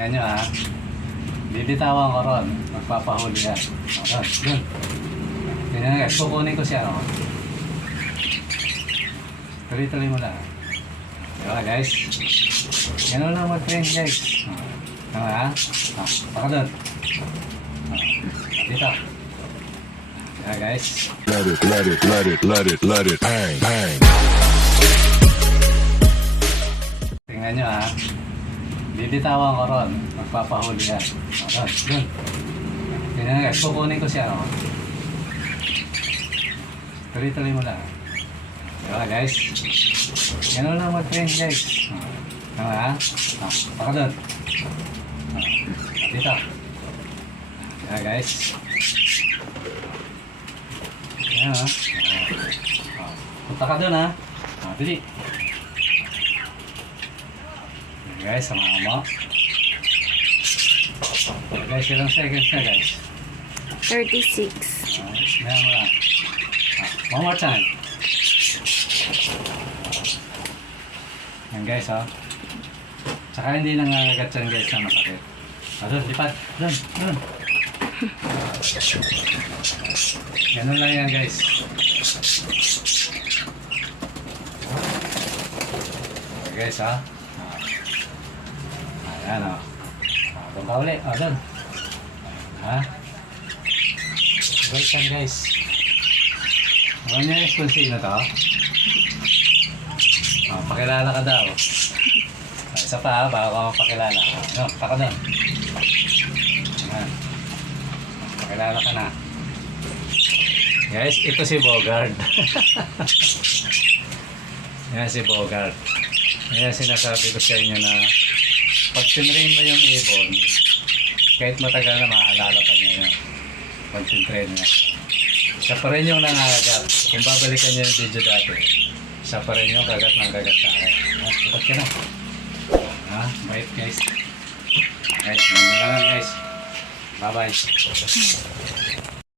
Tingnan nyo ha. Bibitawan ko ron. Magpapahuli yan. O, ron. Dun. Tingnan nyo guys. Kukunin ko siya. O. Tuloy-tuloy mo lang. Diba guys? Ganun lang mag-train guys. O. Tama ha? O. Baka dun. O. Dito. Diba guys? Let it, bang, bang. Tingnan nyo ha. Bibitawan ko ron. Magpapahuli yan. O, ron. Dun. Tingnan nyo guys. Kukunin ko siya. O. Tuloy-tuloy mo lang. Diba guys? Ganun lang mag-train guys. O. Tama ha? O. Baka dun. O. Dito. Diba guys? Ayan ha. O. Punta ka dun ha. O. Dili. Guys, samahan mo. Guys, ilang seconds na guys. 36. Ayan mo lang. One more time. Yan guys, oh. Tsaka hindi nangangagat yan guys na masakit. Doon, lipat. Doon. Ganun lang yan guys. Okay guys, ha. Ayan, oh. Doon ka uli. Doon. Ha? Guys, yan guys. Alam niyo kung sino to? Pakilala ka daw. Isa pa ha, bago ka mapakilala. No, paka doon. Ayan. Pakilala ka na. Guys, ito si Bogard. Yan si Bogard. Ayan sinasabi ko sa inyo na pag tinrain mo yung ibon, kahit matagal na maaalala ka niya yun. Pag tinrain mo. Siya pa rin yung nangagat. Kung babalikan niyo yung video dati, siya pa rin yung kagat ng kagat sa akin. Dapat ka na. Ha? Bait guys. Guys, mga guys. Bye-bye.